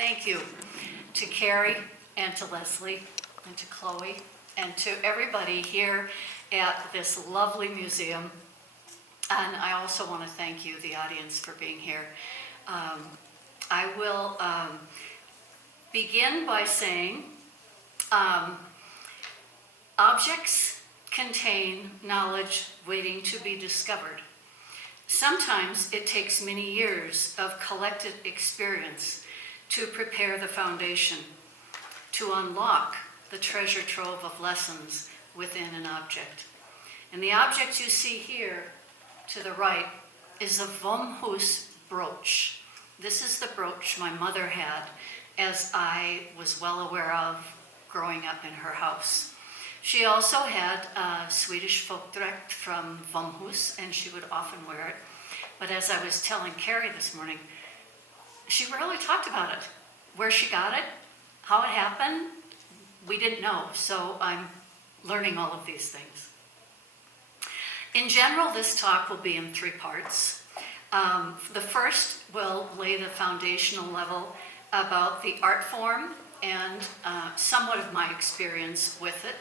Thank you to Carrie and to Leslie and to Chloe and to everybody here at this lovely museum. And I also want to thank you, the audience, for being here. I will begin by saying objects contain knowledge waiting to be discovered. Sometimes it takes many years of collected experience to prepare the foundation, to unlock the treasure trove of lessons within an object. And the object you see here to the right is a Våmhus brooch. This is the brooch my mother had, as I was well aware of growing up in her house. She also had a Swedish folkdräkt from Vamhus, and she would often wear it. But as I was telling Carrie this morning, she rarely talked about it. Where she got it, how it happened, we didn't know. So I'm learning all of these things. In general, this talk will be in 3 parts. The first will lay the foundational level about the art form and somewhat of my experience with it.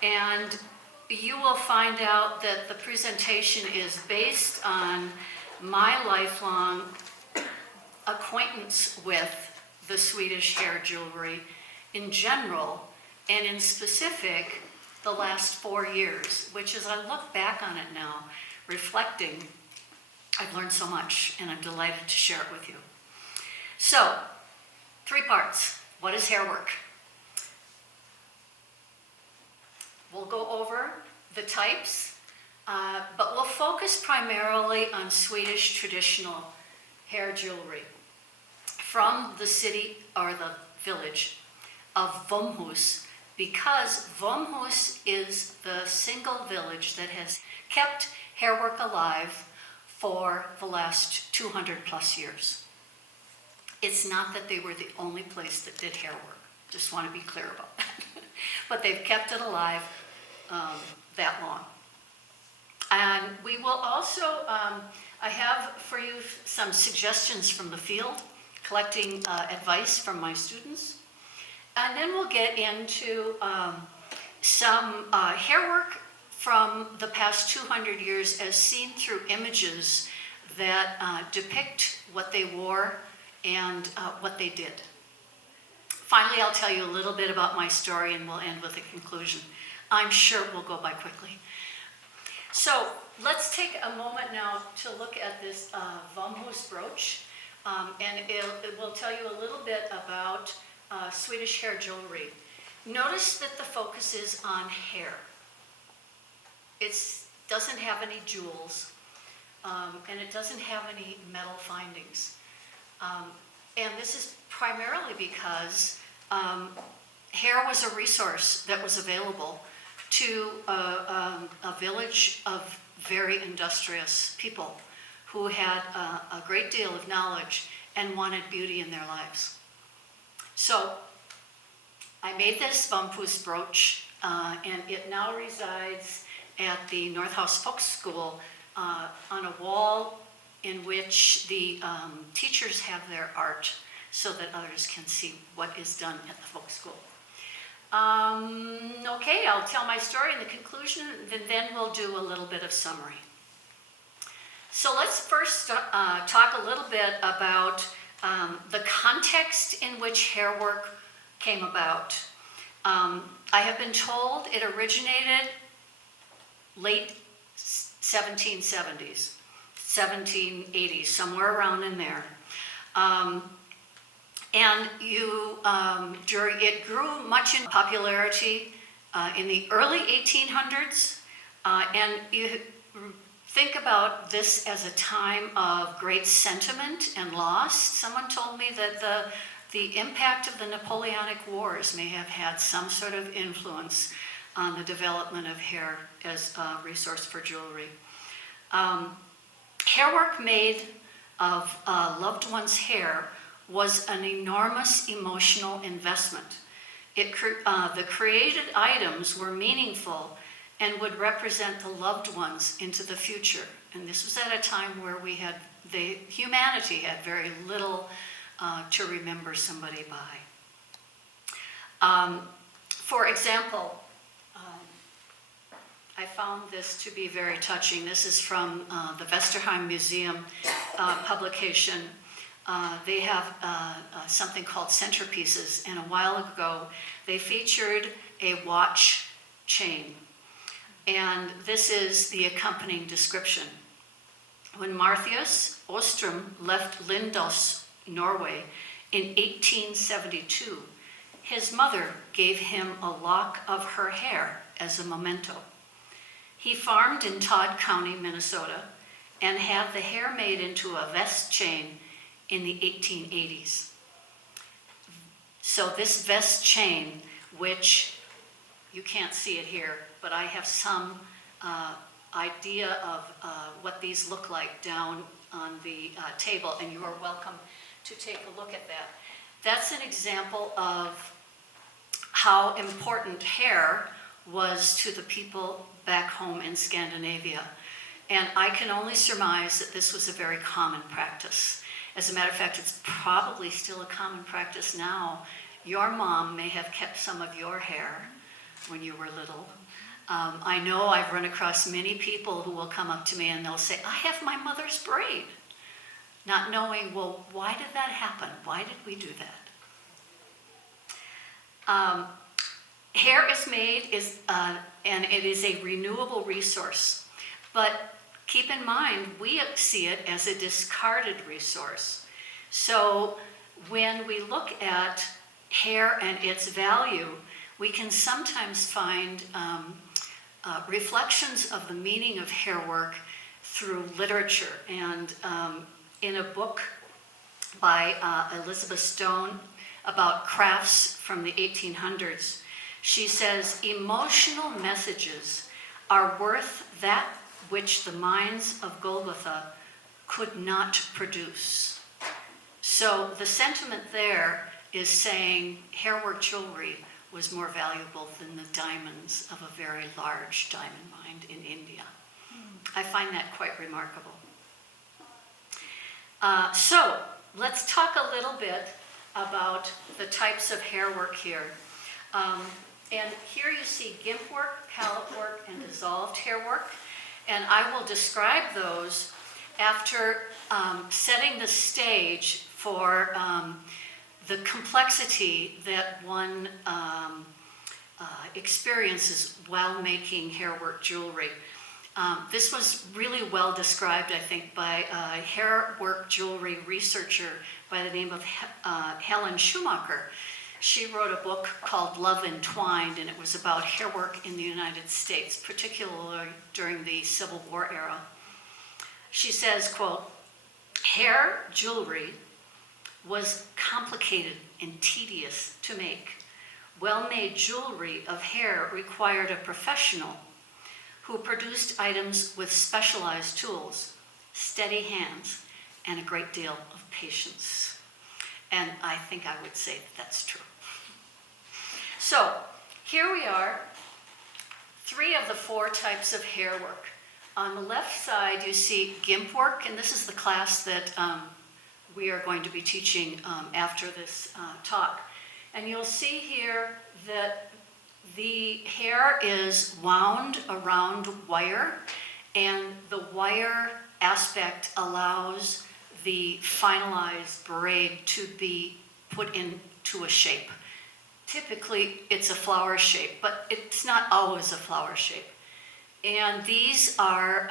And you will find out that the presentation is based on my lifelong acquaintance with the Swedish hair jewelry in general, and in specific, the last 4 years, which as I look back on it now, reflecting, I've learned so much, and I'm delighted to share it with you. So, 3 parts. What is hair work? We'll go over the types, but we'll focus primarily on Swedish traditional hair jewelry from the city or the village of Våmhus, because Våmhus is the single village that has kept hair work alive for the last 200 plus years. It's not that they were the only place that did hair work. Just want to be clear about that. But they've kept it alive that long. And we will also, I have for you some suggestions from the field, collecting advice from my students. And then we'll get into some hair work from the past 200 years as seen through images that depict what they wore and what they did. Finally, I'll tell you a little bit about my story and we'll end with a conclusion. I'm sure it will go by quickly. So let's take a moment now to look at this Våmhus brooch, and it will tell you a little bit about Swedish hair jewelry. Notice that the focus is on hair. It doesn't have any jewels, and it doesn't have any metal findings. And this is primarily because hair was a resource that was available to a village of very industrious people who had a great deal of knowledge and wanted beauty in their lives. So I made this Våmhus brooch, and it now resides at the North House Folk School on a wall in which the teachers have their art so that others can see what is done at the folk school. Okay, I'll tell my story in the conclusion, and then we'll do a little bit of summary. So let's first talk a little bit about the context in which hair work came about. I have been told it originated late 1770s, 1780s, somewhere around in there. And it grew much in popularity in the early 1800s, and you think about this as a time of great sentiment and loss. Someone told me that the impact of the Napoleonic Wars may have had some sort of influence on the development of hair as a resource for jewelry. Hair work made of a loved one's hair was an enormous emotional investment. The created items were meaningful and would represent the loved ones into the future. And this was at a time where humanity had very little to remember somebody by. For example, I found this to be very touching. This is from the Vesterheim Museum publication. They have something called centerpieces, and a while ago they featured a watch chain. And this is the accompanying description. When Martius Ostrom left Lindås, Norway, in 1872, his mother gave him a lock of her hair as a memento. He farmed in Todd County, Minnesota, and had the hair made into a vest chain in the 1880s. So this vest chain, which you can't see it here, but I have some idea of what these look like down on the table, and you are welcome to take a look at that. That's an example of how important hair was to the people back home in Scandinavia. And I can only surmise that this was a very common practice. As a matter of fact, it's probably still a common practice now. Your mom may have kept some of your hair when you were little. I know I've run across many people who will come up to me and they'll say, I have my mother's braid. Not knowing, well, why did that happen? Why did we do that? Hair is made, and it is a renewable resource. But keep in mind, we see it as a discarded resource. So when we look at hair and its value, we can sometimes find reflections of the meaning of hair work through literature. And in a book by Elizabeth Stone about crafts from the 1800s, she says, emotional messages are worth that which the mines of Golgotha could not produce. So the sentiment there is saying hairwork jewelry was more valuable than the diamonds of a very large diamond mine in India. I find that quite remarkable. So let's talk a little bit about the types of hairwork here. And here you see gimp work, palette work, and dissolved hairwork. And I will describe those after setting the stage for the complexity that one experiences while making hairwork jewelry. This was really well described, I think, by a hairwork jewelry researcher by the name of Helen Schumacher. She wrote a book called Love Entwined, and it was about hairwork in the United States, particularly during the Civil War era. She says, quote, hair jewelry was complicated and tedious to make. Well-made jewelry of hair required a professional who produced items with specialized tools, steady hands, and a great deal of patience. And I think I would say that that's true. So here we are, 3 of the 4 types of hairwork. On the left side, you see gimp work, and this is the class that we are going to be teaching after this talk. And you'll see here that the hair is wound around wire, and the wire aspect allows the finalized braid to be put into a shape. Typically, it's a flower shape, but it's not always a flower shape. And these are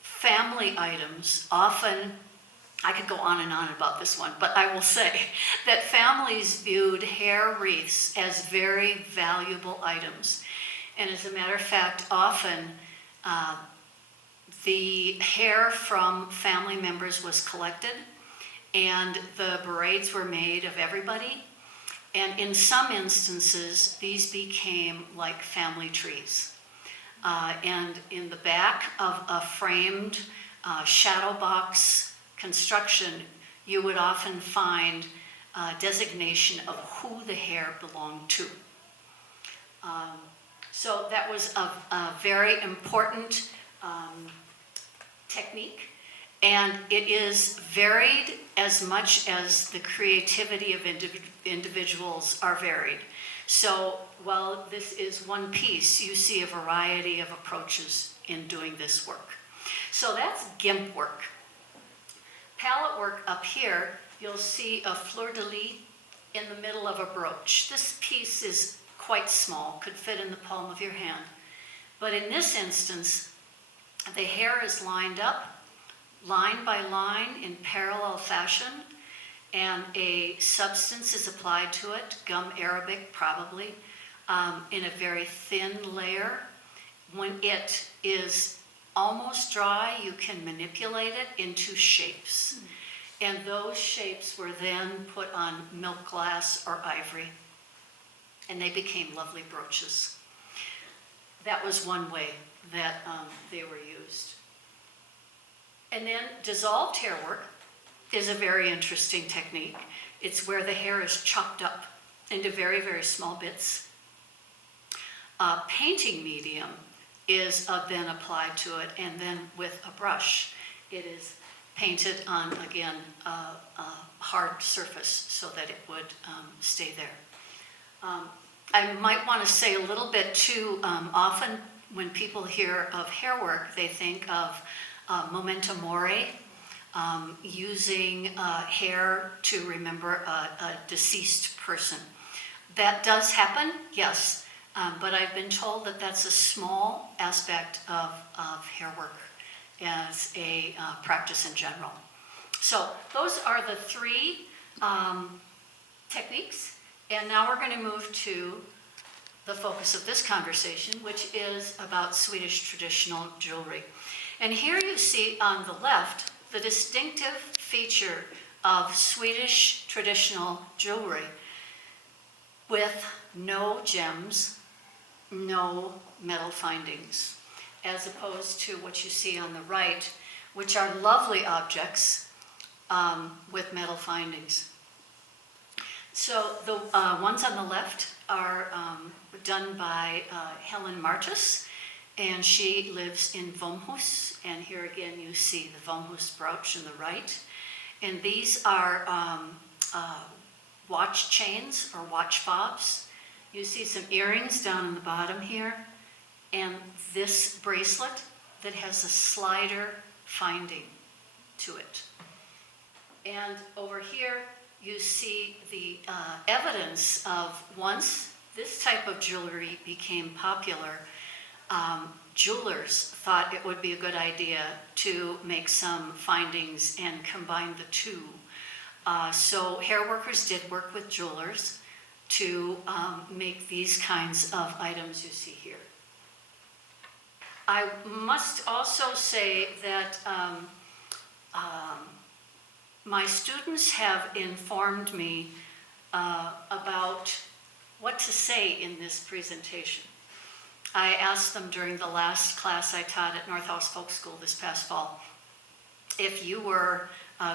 family items. Often, I could go on and on about this one, but I will say that families viewed hair wreaths as very valuable items. And as a matter of fact, often the hair from family members was collected, and the braids were made of everybody. And in some instances, these became like family trees. And in the back of a framed shadow box construction, you would often find designation of who the hair belonged to. So that was a very important technique. And it is varied as much as the creativity of individuals are varied. So while this is one piece, you see a variety of approaches in doing this work. So that's gimp work. Palette work up here, you'll see a fleur-de-lis in the middle of a brooch. This piece is quite small, could fit in the palm of your hand. But in this instance, the hair is lined up, line by line in parallel fashion, and a substance is applied to it, gum arabic probably, in a very thin layer. When it is almost dry, you can manipulate it into shapes. And those shapes were then put on milk glass or ivory, and they became lovely brooches. That was one way that they were used. And then dissolved hair work is a very interesting technique. It's where the hair is chopped up into very, very small bits. Painting medium is then applied to it, and then with a brush, it is painted on, again, a hard surface so that it would stay there. I might want to say a little bit too, often when people hear of hair work, they think of memento mori, using hair to remember a deceased person. That does happen, yes, but I've been told that that's a small aspect of hair work as a practice in general. So those are the three techniques, and now we're going to move to the focus of this conversation, which is about Swedish traditional jewelry. And here you see on the left the distinctive feature of Swedish traditional jewelry with no gems, no metal findings, as opposed to what you see on the right, which are lovely objects with metal findings. So the ones on the left are done by Helen Martus, and she lives in Våmhus, and here again you see the Vamhus brooch on the right. And these are watch chains or watch fobs. You see some earrings down on the bottom here, and this bracelet that has a slider finding to it. And over here you see the evidence of once this type of jewelry became popular, jewelers thought it would be a good idea to make some findings and combine the two. So hair workers did work with jewelers to make these kinds of items you see here. I must also say that my students have informed me about what to say in this presentation. I asked them during the last class I taught at North House Folk School this past fall, if you were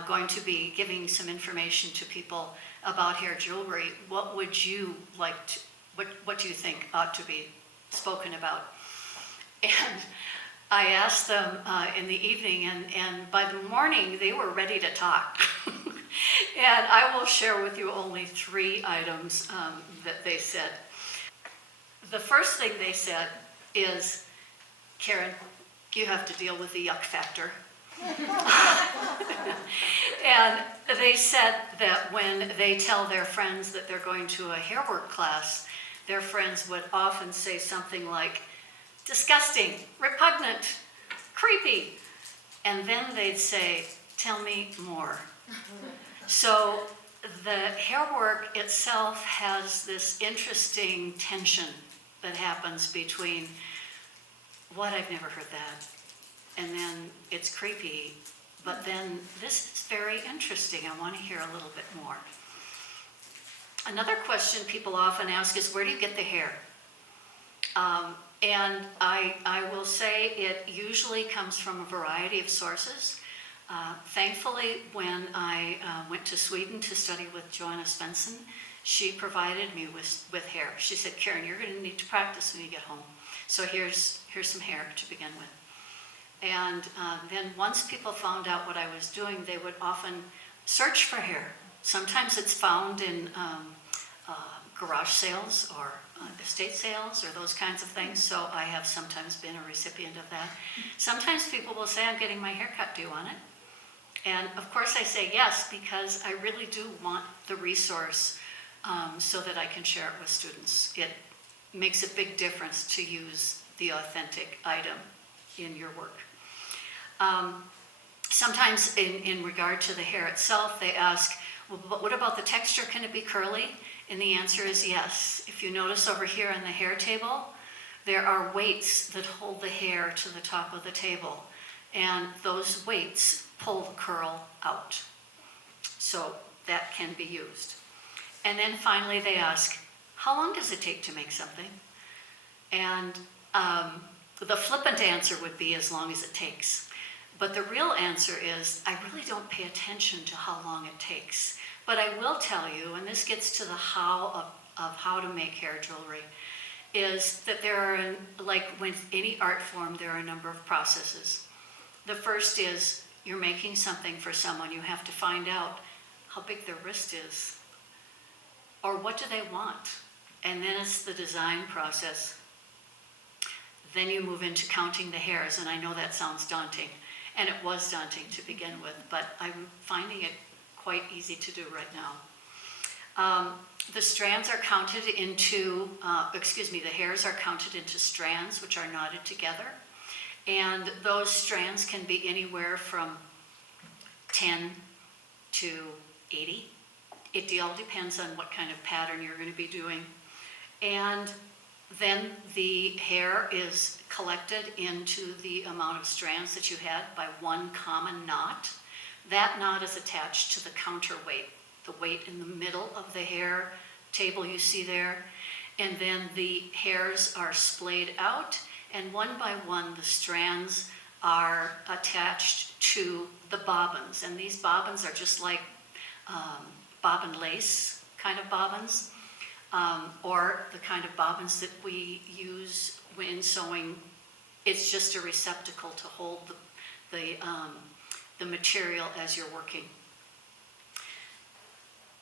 going to be giving some information to people about hair jewelry, what would you like to, what do you think ought to be spoken about? And I asked them in the evening, and by the morning they were ready to talk. And I will share with you only 3 items that they said. The first thing they said is, Karen, you have to deal with the yuck factor. And they said that when they tell their friends that they're going to a hairwork class, their friends would often say something like, disgusting, repugnant, creepy. And then they'd say, tell me more. So the hairwork itself has this interesting tension that happens between what, I've never heard that, and then it's creepy, but then this is very interesting. I want to hear a little bit more. Another question people often ask is, where do you get the hair? And I will say it usually comes from a variety of sources. Thankfully, when I went to Sweden to study with Joanna Svensson, she provided me with hair. She said, Karen, you're going to need to practice when you get home. So here's some hair to begin with. And then once people found out what I was doing, they would often search for hair. Sometimes it's found in garage sales or estate sales or those kinds of things, so I have sometimes been a recipient of that. Sometimes people will say, I'm getting my hair cut, do you want it? And of course I say yes, because I really do want the resource so that I can share it with students. It makes a big difference to use the authentic item in your work. Sometimes in regard to the hair itself, they ask, well, but what about the texture? Can it be curly? And the answer is yes. If you notice over here on the hair table, there are weights that hold the hair to the top of the table. And those weights pull the curl out. So that can be used. And then finally they ask, how long does it take to make something? And the flippant answer would be as long as it takes. But the real answer is, I really don't pay attention to how long it takes. But I will tell you, and this gets to the how of how to make hair jewelry, is that there are, like with any art form, there are a number of processes. The first is, you're making something for someone, you have to find out how big their wrist is, or what do they want? And then it's the design process. Then you move into counting the hairs, and I know that sounds daunting, and it was daunting to begin with, but I'm finding it quite easy to do right now. The strands are counted into, the hairs are counted into strands, which are knotted together, and those strands can be anywhere from 10 to 80. It all depends on what kind of pattern you're going to be doing. And then the hair is collected into the amount of strands that you had by one common knot. That knot is attached to the counterweight, the weight in the middle of the hair table you see there. And then the hairs are splayed out, and one by one the strands are attached to the bobbins. And these bobbins are just like bobbin lace kind of bobbins, or the kind of bobbins that we use when sewing. It's just a receptacle to hold the material as you're working.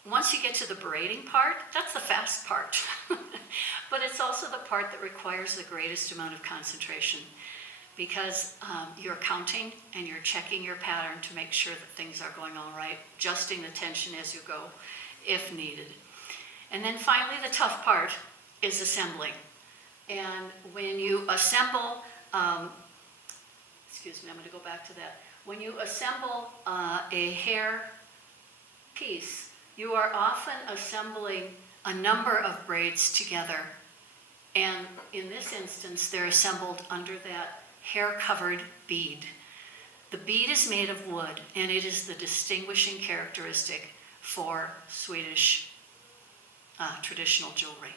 Once you get to the braiding part, that's the fast part. But it's also the part that requires the greatest amount of concentration, because you're counting and you're checking your pattern to make sure that things are going all right, adjusting the tension as you go if needed. And then finally, the tough part is assembling. And when you assemble, I'm going to go back to that. When you assemble a hair piece, you are often assembling a number of braids together. And in this instance, they're assembled under that hair-covered bead. The bead is made of wood, and it is the distinguishing characteristic for Swedish traditional jewelry.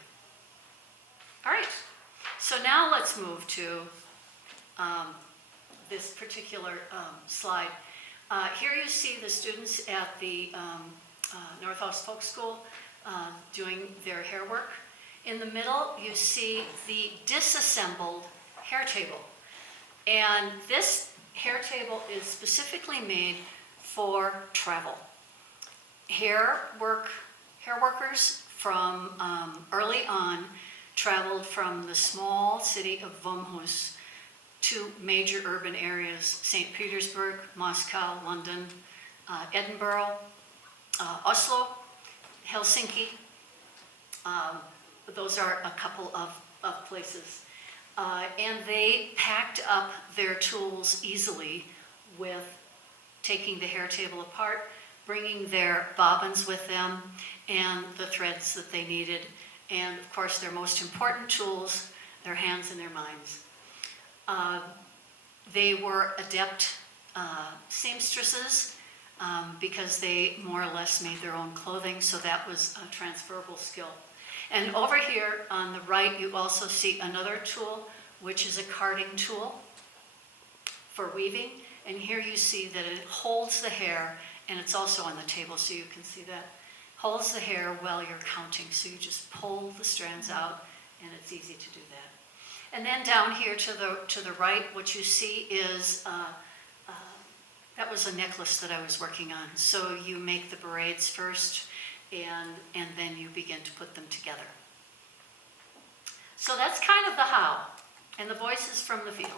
All right, so now let's move to this particular slide. Here you see the students at the Northwest Folk School doing their hair work. In the middle, you see the disassembled hair table. And this hair table is specifically made for travel. Hairworkers from early on traveled from the small city of Våmhus to major urban areas: St. Petersburg, Moscow, London, Edinburgh, Oslo, Helsinki. Those are a couple of places. And they packed up their tools easily with taking the hair table apart, bringing their bobbins with them, and the threads that they needed. And of course, their most important tools, their hands and their minds. They were adept seamstresses because they more or less made their own clothing, so that was a transferable skill. And over here on the right, you also see another tool, which is a carding tool for weaving. And here you see that it holds the hair, and it's also on the table, so you can see that. Holds the hair while you're counting, so you just pull the strands out, and it's easy to do that. And then down here to the right, what you see is, that was a necklace that I was working on. So you make the braids first, and then you begin to put them together. So that's kind of the how, and the voices from the field.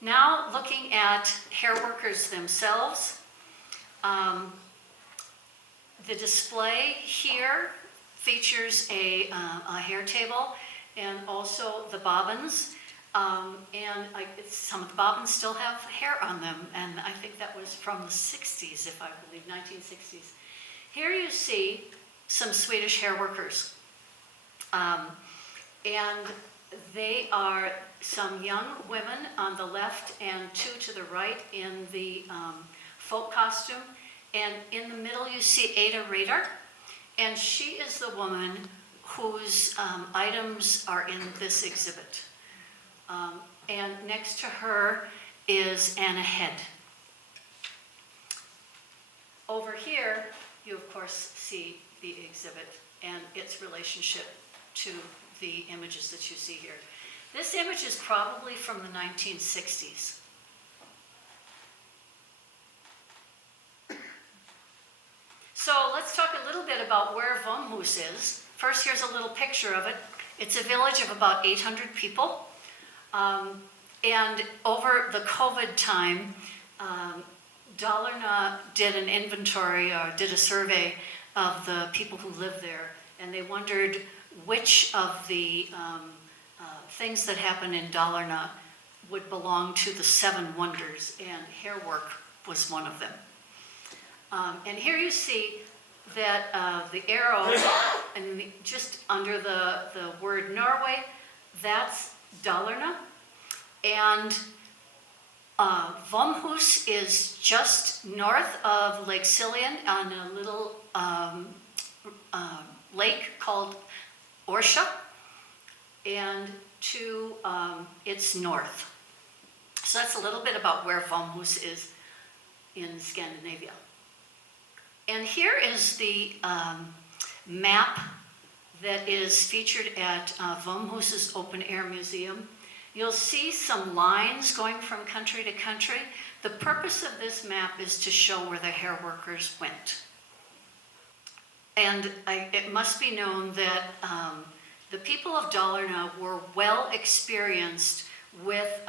Now looking at hair workers themselves, the display here features a hair table and also the bobbins. Some of the bobbins still have hair on them, and I think that was from the 60s, if I believe, 1960s. Here you see some Swedish hair workers. And they are some young women on the left and two to the right in the folk costume. And in the middle you see Ada Rader, and she is the woman whose items are in this exhibit. And next to her is Anna Head. Over here, you of course see the exhibit and its relationship to the images that you see here. This image is probably from the 1960s. So let's talk a little bit about where Våmhus is. First, here's a little picture of it. It's a village of about 800 people. And over the COVID time, Dalarna did an inventory or did a survey of the people who live there, and they wondered which of the things that happen in Dalarna would belong to the 7 wonders, and hairwork was one of them. And here you see that the arrow, and just under the word Norway, that's Dalarna. And Våmhus is just north of Lake Siljan on a little lake called Orsha, and to its north. So that's a little bit about where Våmhus is in Scandinavia. And here is the map that is featured at Våmhus's Open Air Museum. You'll see some lines going from country to country. The purpose of this map is to show where the hair workers went. And it must be known that the people of Dalarna were well experienced with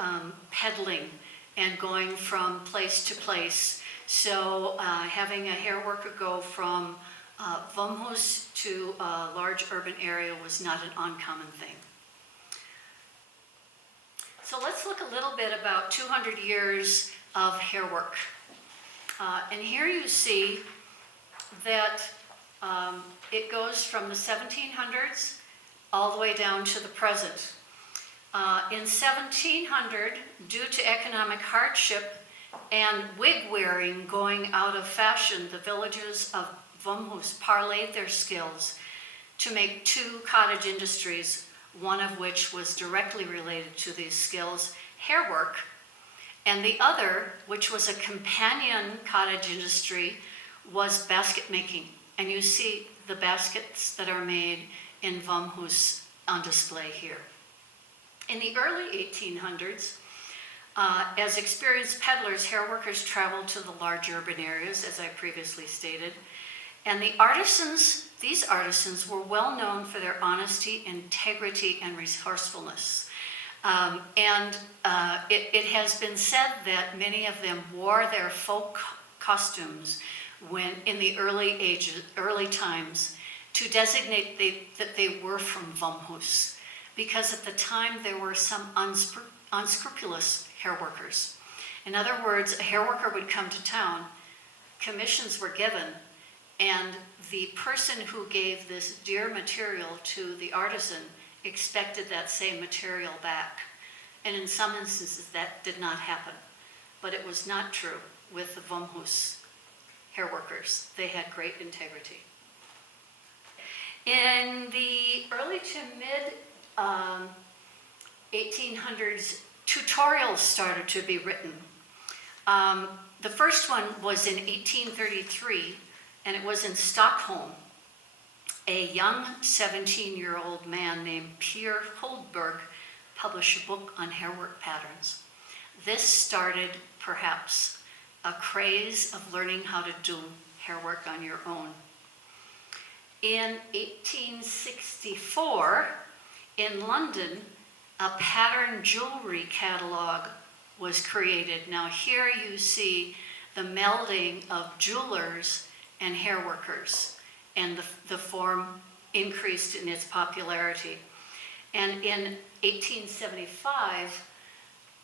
peddling and going from place to place. So having a hair worker go from Våmhus to a large urban area was not an uncommon thing. So let's look a little bit about 200 years of hair work. And here you see that it goes from the 1700s all the way down to the present. In 1700, due to economic hardship and wig wearing going out of fashion, the villagers of Våmhus parlayed their skills to make 2 cottage industries, one of which was directly related to these skills, hairwork, and the other, which was a companion cottage industry, was basket making. And you see the baskets that are made in Våmhus on display here. In the early 1800s, as experienced peddlers, hair workers traveled to the large urban areas, as I previously stated, and the artisans, these artisans were well known for their honesty, integrity, and resourcefulness. It has been said that many of them wore their folk costumes when in the early times to designate that they were from Våmhus, because at the time there were some unscrupulous hair workers. In other words, a hair worker would come to town, commissions were given, and the person who gave this dear material to the artisan expected that same material back. And in some instances that did not happen. But it was not true with the Våmhus hair workers. They had great integrity. In the early to mid 1800s, tutorials started to be written. The first one was in 1833, and it was in Stockholm. A young 17-year-old man named Pierre Holdberg publish a book on hairwork patterns. This started perhaps a craze of learning how to do hairwork on your own. In 1864, in London, a pattern jewelry catalog was created. Now here you see the melding of jewelers and hairworkers, and the form increased in its popularity. And in 1875,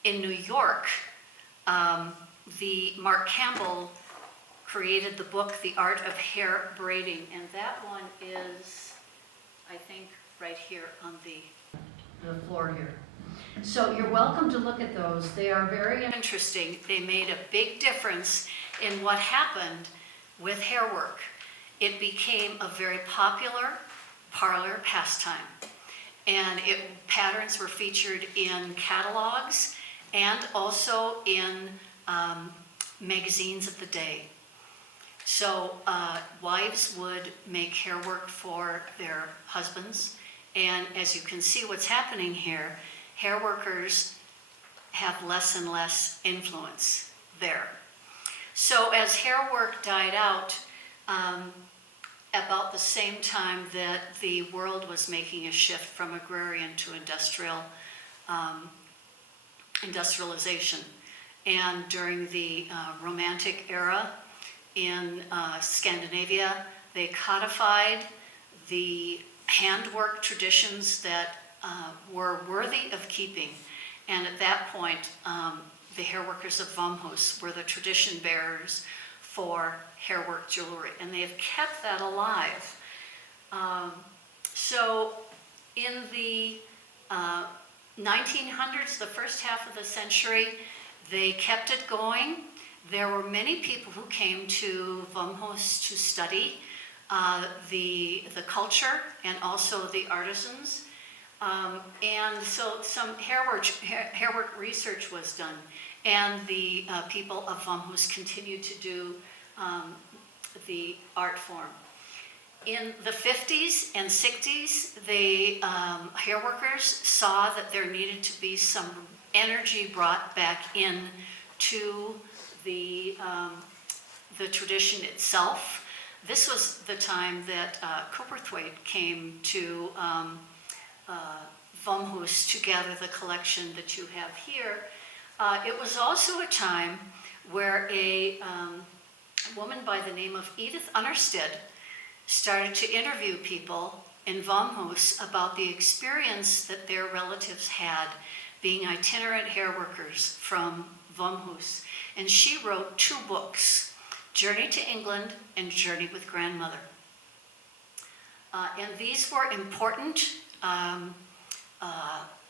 in New York, the Mark Campbell created the book, The Art of Hair Braiding, and that one is, I think, right here on the floor here. So you're welcome to look at those. They are very interesting. They made a big difference in what happened with hairwork. It became a very popular parlor pastime, and patterns were featured in catalogs and also in magazines of the day. So wives would make hairwork for their husbands, and as you can see what's happening here, hairworkers have less and less influence there. So as hairwork died out, about the same time that the world was making a shift from agrarian to industrialization, and during the Romantic era in Scandinavia, they codified the handwork traditions that were worthy of keeping. And at that point, the hairworkers of Våmhus were the tradition bearers for hairwork jewelry, and they have kept that alive. So in the 1900s, the first half of the century, they kept it going. There were many people who came to Vamhus to study the culture and also the artisans. And so some hairwork research was done, and the people of Vamhus continued to do the art form. In the 50s and 60s, the hairworkers saw that there needed to be some energy brought back in to the tradition itself. This was the time that Cooperthwaite came to Våmhus to gather the collection that you have here. It was also a time where a woman by the name of Edith Understead started to interview people in Våmhus about the experience that their relatives had being itinerant hairworkers from Våmhus. And she wrote 2 books, Journey to England and Journey with Grandmother. And these were important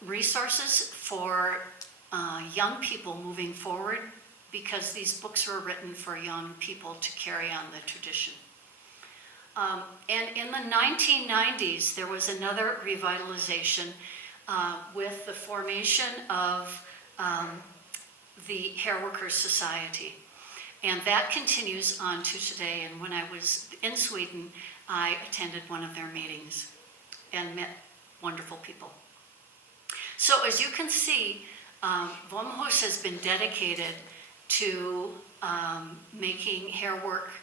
resources for young people moving forward, because these books were written for young people to carry on the tradition. And in the 1990s, there was another revitalization with the formation of the Hairworkers Society. And that continues on to today. And when I was in Sweden, I attended one of their meetings and met wonderful people. So as you can see, Våmhus has been dedicated to making hairwork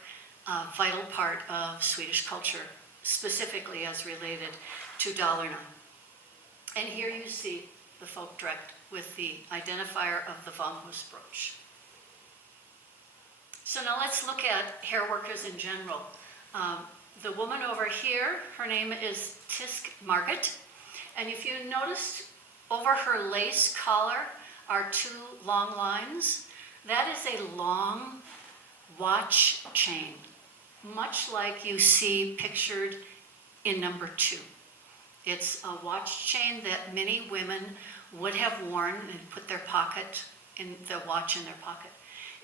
a vital part of Swedish culture, specifically as related to Dalarna. And here you see the folk direct with the identifier of the Vamhus brooch. So now let's look at hairworkers in general. The woman over here, her name is Tisk Margit. And if you noticed, over her lace collar are 2 long lines. That is a long watch chain, much like you see pictured in number 2. It's a watch chain that many women would have worn and put their watch in their pocket.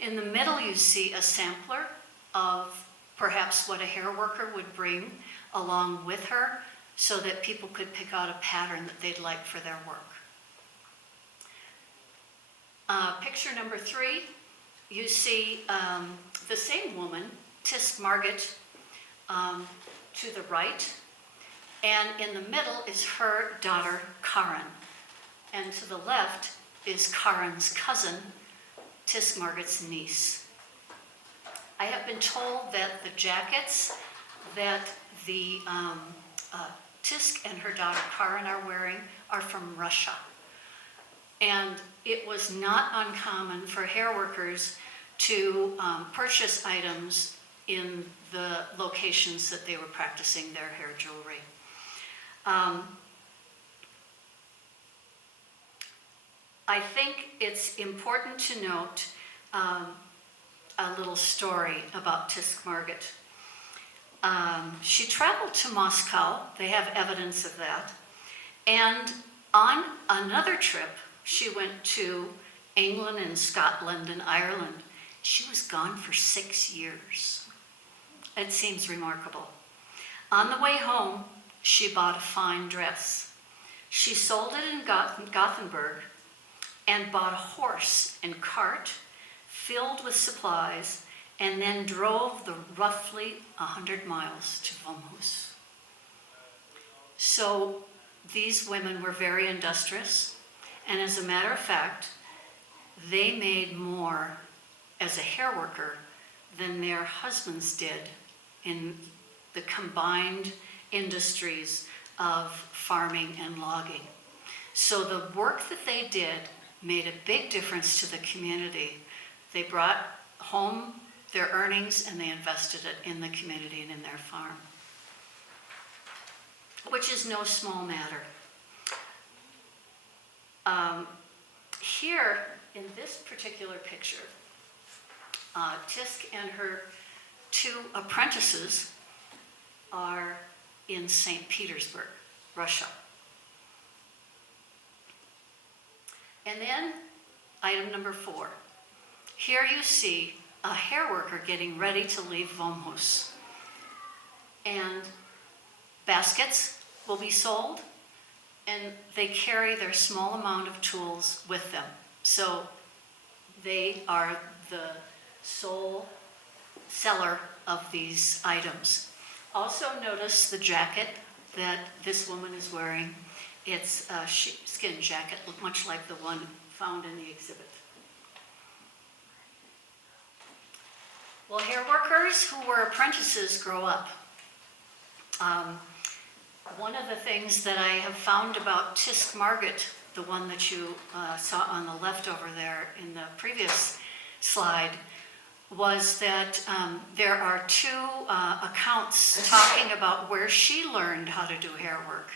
In the middle, you see a sampler of perhaps what a hairworker would bring along with her, so that people could pick out a pattern that they'd like for their work. Picture number 3, you see the same woman, Tisk Margit, to the right, and in the middle is her daughter, Karen. And to the left is Karen's cousin, Tisk Margit's niece. I have been told that the jackets that the Tisk and her daughter Karen are wearing are from Russia. And it was not uncommon for hair workers to purchase items in the locations that they were practicing their hair jewelry. I think it's important to note a little story about Tisk Margit. She traveled to Moscow, they have evidence of that, and on another trip, she went to England and Scotland and Ireland. She was gone for 6 years. It seems remarkable. On the way home, she bought a fine dress. She sold it in Gothenburg and bought a horse and cart filled with supplies, and then drove the roughly 100 miles to Våmhus. So these women were very industrious, and as a matter of fact, they made more as a hair worker than their husbands did in the combined industries of farming and logging. So the work that they did made a big difference to the community. They brought home their earnings and they invested it in the community and in their farm, which is no small matter. Here, in this particular picture, Tisk and her 2 apprentices are in St. Petersburg, Russia. And then, item number 4. Here you see a hair worker getting ready to leave Våmhus. And baskets will be sold, and they carry their small amount of tools with them. So they are the sole seller of these items. Also notice the jacket that this woman is wearing. It's a sheepskin jacket, much like the one found in the exhibit. Well, hair workers who were apprentices grow up. One of the things that I have found about Tisk Margit, the one that you saw on the left over there in the previous slide, was that there are 2 accounts talking about where she learned how to do hair work.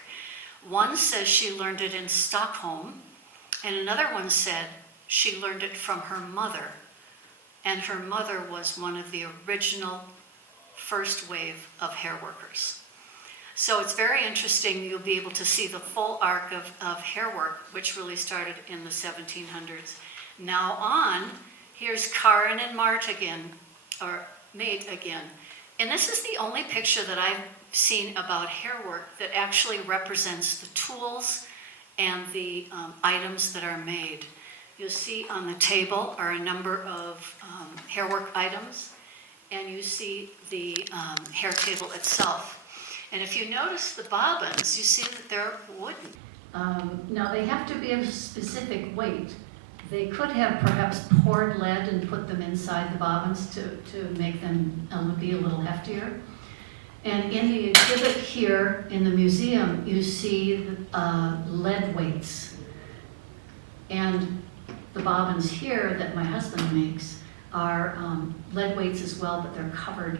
One says she learned it in Stockholm, and another one said she learned it from her mother. And her mother was one of the original first wave of hair workers. So it's very interesting. You'll be able to see the full arc of hair work, which really started in the 1700s. Now on, here's Karen and Mart again, or Mate again. And this is the only picture that I've seen about hair work that actually represents the tools and the items that are made. You'll see on the table are a number of hair work items, and you see the hair table itself. And if you notice the bobbins, you see that they're wooden. Now they have to be of a specific weight. They could have perhaps poured lead and put them inside the bobbins to make them be a little heftier. And in the exhibit here in the museum, you see lead weights. And the bobbins here that my husband makes are lead weights as well, but they're covered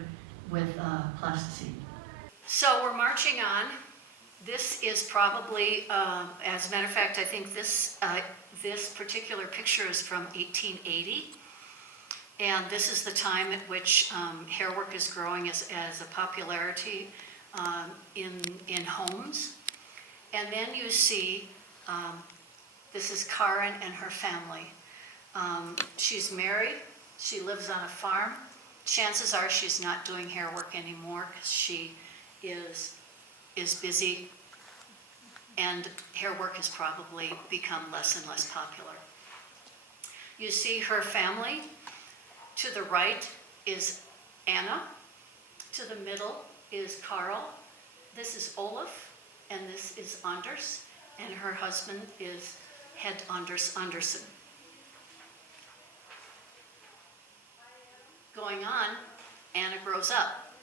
with plasticine. So we're marching on. This is probably, as a matter of fact, I think this particular picture is from 1880. And this is the time at which hair work is growing as a popularity in homes. And then you see, this is Karen and her family. She's married, she lives on a farm. Chances are she's not doing hair work anymore because she is busy, and hair work has probably become less and less popular. You see her family. To the right is Anna. To the middle is Carl. This is Olaf, and this is Anders, and her husband is Het Andersen. Going on, Anna grows up.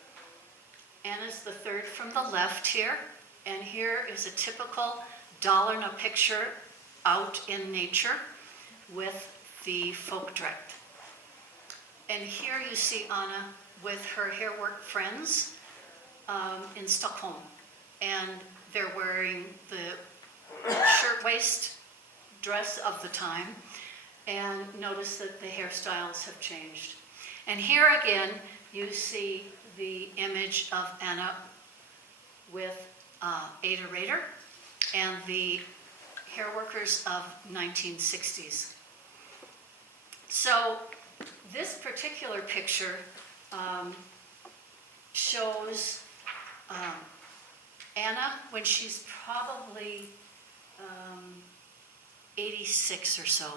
Anna's the third from the left here, and here is a typical Dalarna picture out in nature with the folkdräkt. And here you see Anna with her hairwork friends in Stockholm, and they're wearing the shirtwaist dress of the time, and notice that the hairstyles have changed. And here again, you see the image of Anna with Ada Rader and the hairworkers of 1960s. So this particular picture shows Anna when she's probably 86 or so.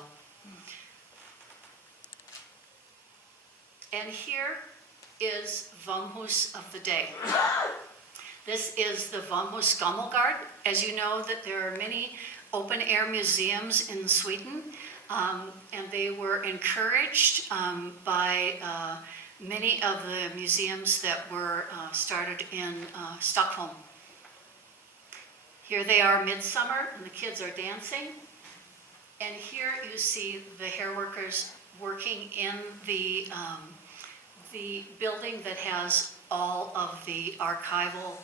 And here is Våmhus of the day. This is the Våmhus Gammelgard. As you know, that there are many open-air museums in Sweden, and they were encouraged by many of the museums that were started in Stockholm. Here they are midsummer, and the kids are dancing. And here you see the hairworkers working in the building that has all of the archival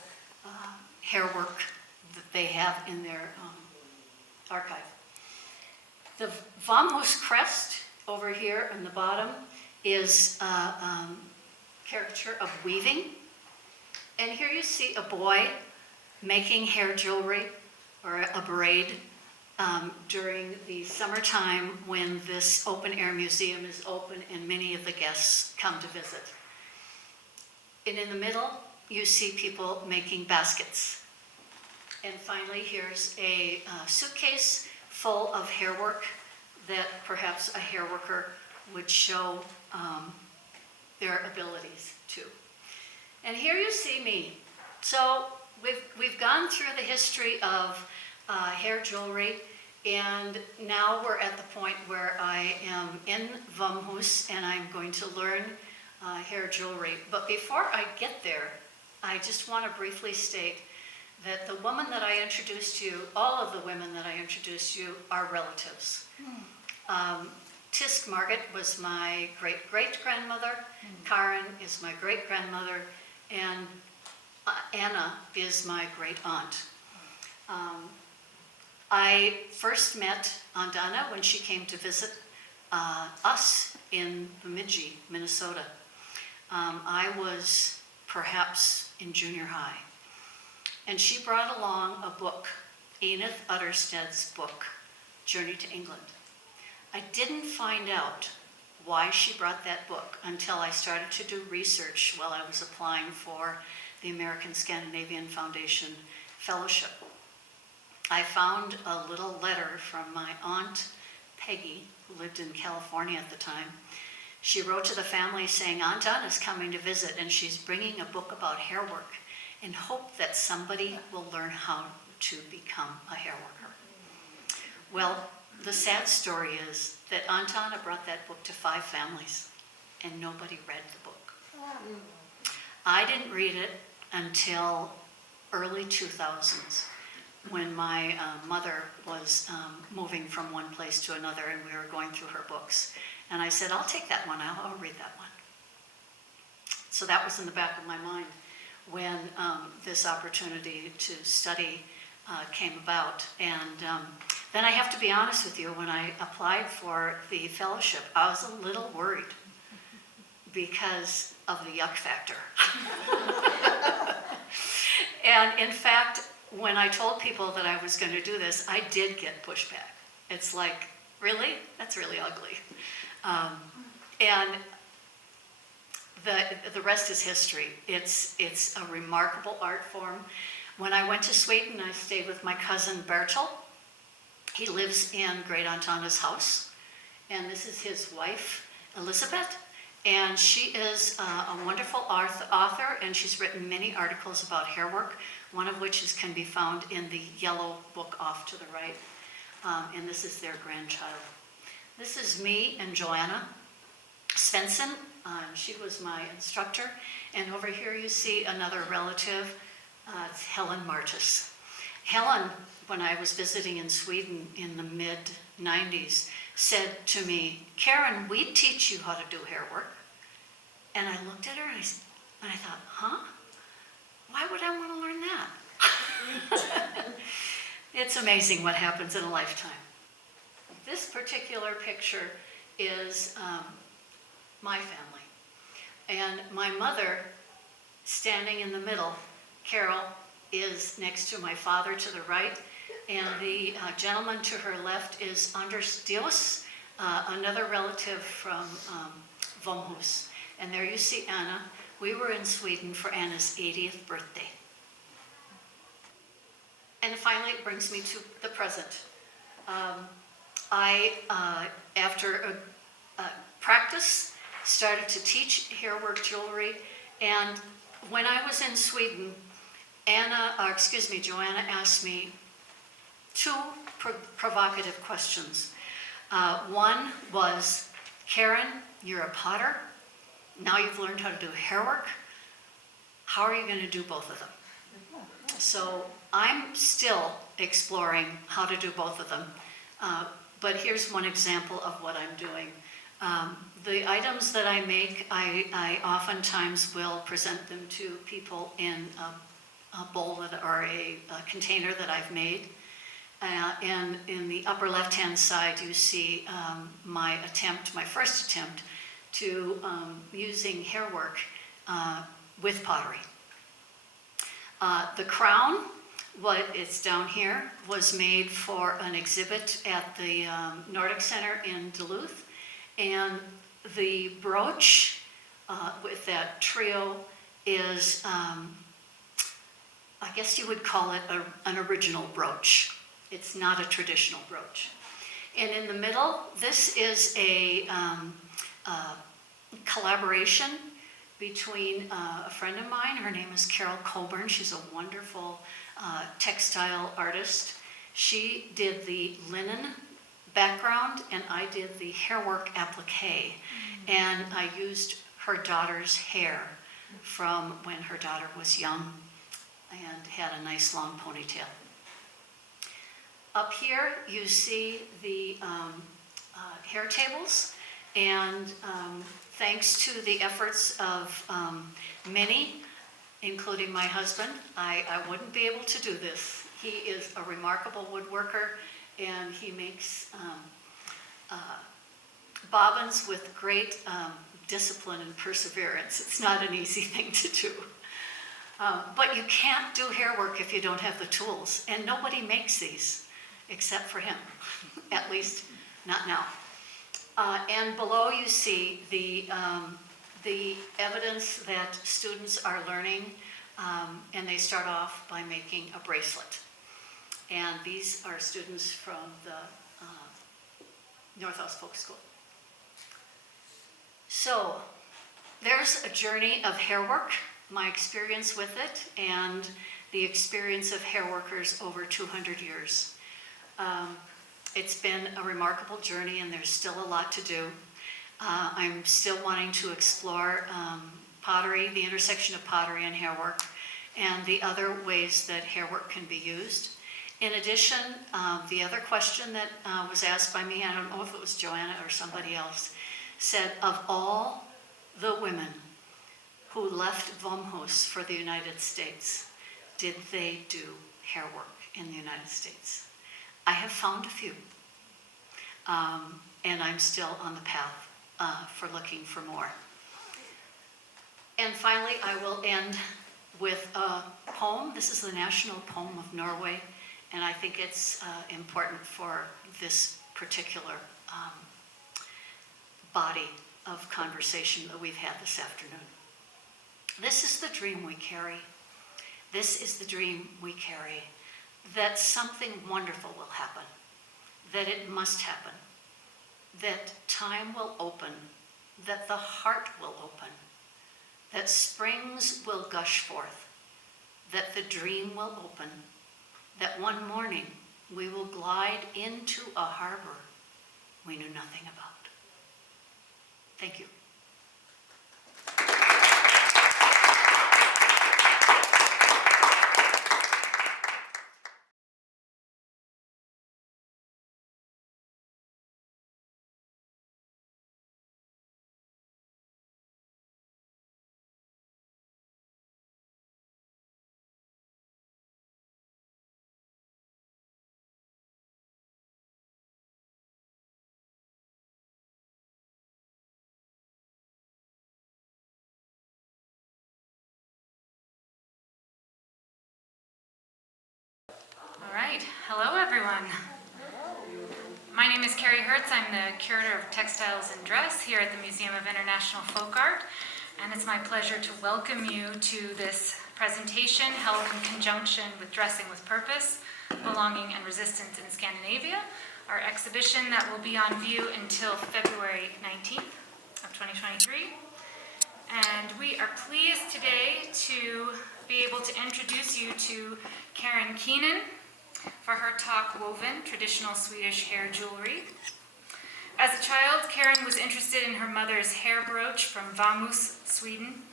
hairwork that they have in their archive. The Vamhus crest over here on the bottom is a caricature of weaving. And here you see a boy making hair jewelry or a braid during the summertime when this open-air museum is open and many of the guests come to visit. And in the middle, you see people making baskets. And finally, here's a suitcase full of hairwork that perhaps a hairworker would show their abilities to. And here you see me. So we've gone through the history of hair jewelry, and now we're at the point where I am in Vamhus and I'm going to learn hair jewelry. But before I get there, I just want to briefly state that the woman that I introduced you, all of the women that I introduced you, are relatives. Tisk Margit was my great-great-grandmother, Karen is my great-grandmother, and Anna is my great-aunt. I first met Aunt Anna when she came to visit us in Bemidji, Minnesota. I was perhaps in junior high. And she brought along a book, Enid Uttersted's book, Journey to England. I didn't find out why she brought that book until I started to do research while I was applying for the American Scandinavian Foundation Fellowship. I found a little letter from my aunt, Peggy, who lived in California at the time. She wrote to the family saying, Aunt Anna's coming to visit and she's bringing a book about hairwork in hope that somebody will learn how to become a hairworker. Well, the sad story is that Aunt Anna brought that book to 5 families and nobody read the book. I didn't read it until early 2000s when my mother was moving from one place to another and we were going through her books. And I said, I'll take that one, I'll read that one. So that was in the back of my mind when this opportunity to study came about. And then I have to be honest with you, when I applied for the fellowship, I was a little worried because of the yuck factor. And in fact, when I told people that I was going to do this, I did get pushback. It's like, really? That's really ugly. And the rest is history. It's a remarkable art form. When I went to Sweden, I stayed with my cousin Bertil. He lives in Great Aunt Anna's house, and this is his wife, Elizabeth. And she is a wonderful author, and she's written many articles about hairwork, one of which can be found in the yellow book off to the right. and this is their grandchild. This is me and Joanna Svensson. She was my instructor. And over here you see another relative. It's Helen Martis. Helen, when I was visiting in Sweden in the mid-90s, said to me, "Karen, we teach you how to do hair work." And I looked at her and I thought, huh? Why would I want to learn that? It's amazing what happens in a lifetime. This particular picture is my family. And my mother, standing in the middle, Carol, is next to my father to the right. And the gentleman to her left is Anders Dios, another relative from Våmhus. And there you see Anna. We were in Sweden for Anna's 80th birthday. And finally, it brings me to the present. After practice, started to teach hairwork jewelry. And when I was in Sweden, Joanna asked me two provocative questions. One was, "Karen, you're a potter. Now you've learned how to do hairwork. How are you going to do both of them?" So I'm still exploring how to do both of them. But here's one example of what I'm doing. The items that I make, I oftentimes will present them to people in a bowl or a container that I've made. And in the upper left-hand side, you see my first attempt to using hairwork with pottery. The crown, what is down here, was made for an exhibit at the Nordic Center in Duluth. And the brooch with that trio is, I guess you would call it an original brooch. It's not a traditional brooch. And in the middle, this is a collaboration between a friend of mine. Her name is Carol Coburn. She's a wonderful textile artist. She did the linen background and I did the hairwork applique. And I used her daughter's hair from when her daughter was young and had a nice long ponytail. Up here you see the hair tables, and thanks to the efforts of many, including my husband, I wouldn't be able to do this. He is a remarkable woodworker, and he makes bobbins with great discipline and perseverance. It's not an easy thing to do. But you can't do hairwork if you don't have the tools, and nobody makes these except for him, at least not now. And below you see the evidence that students are learning, and they start off by making a bracelet. And these are students from the Northhouse Folk School. So there's a journey of hairwork, my experience with it, and the experience of hairworkers over 200 years. It's been a remarkable journey, and there's still a lot to do. I'm still wanting to explore pottery, the intersection of pottery and hairwork, and the other ways that hairwork can be used. In addition, the other question that was asked by me, I don't know if it was Joanna or somebody else, said, of all the women who left Våmhus for the United States, did they do hairwork in the United States? I have found a few, and I'm still on the path for looking for more. And finally, I will end with a poem. This is the national poem of Norway, and I think it's important for this particular body of conversation that we've had this afternoon. This is the dream we carry. This is the dream we carry, that something wonderful will happen, that it must happen, that time will open, that the heart will open, that springs will gush forth, that the dream will open, that one morning we will glide into a harbor we knew nothing about. Thank you. All right, hello everyone. My name is Carrie Hertz. I'm the curator of textiles and dress here at the Museum of International Folk Art, and it's my pleasure to welcome you to this presentation held in conjunction with Dressing with Purpose, Belonging and Resistance in Scandinavia, our exhibition that will be on view until February 19th of 2023. And we are pleased today to be able to introduce you to Keenan for her talk, Woven, Traditional Swedish Hair Jewelry. As a child, Karen was interested in her mother's hair brooch from Våmhus, Sweden.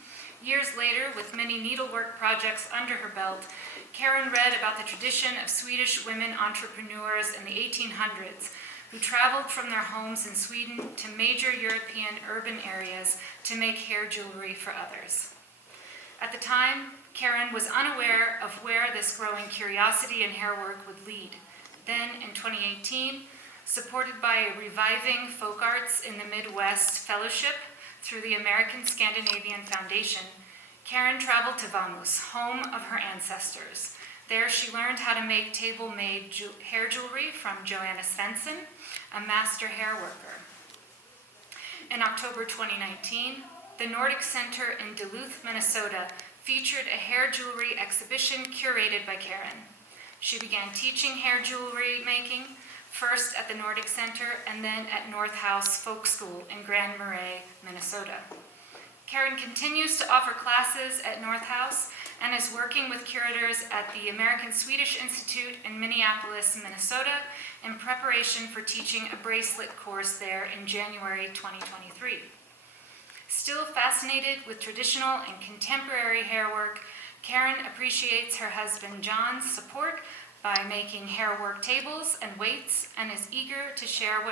Years later, with many needlework projects under her belt, Karen read about the tradition of Swedish women entrepreneurs in the 1800s who traveled from their homes in Sweden to major European urban areas to make hair jewelry for others. At the time, Karen was unaware of where this growing curiosity in hairwork would lead. Then, in 2018, supported by a reviving folk arts in the Midwest fellowship through the American Scandinavian Foundation, Karen traveled to Vamhus, home of her ancestors. There she learned how to make table-made hair jewelry from Joanna Svensson, a master hairworker. In October 2019, the Nordic Center in Duluth, Minnesota, featured a hair jewelry exhibition curated by Karen. She began teaching hair jewelry making, first at the Nordic Center and then at North House Folk School in Grand Marais, Minnesota. Karen continues to offer classes at North House and is working with curators at the American Swedish Institute in Minneapolis, Minnesota, in preparation for teaching a bracelet course there in January 2023. Still fascinated with traditional and contemporary hairwork, Karen appreciates her husband John's support by making hairwork tables and weights and is eager to share what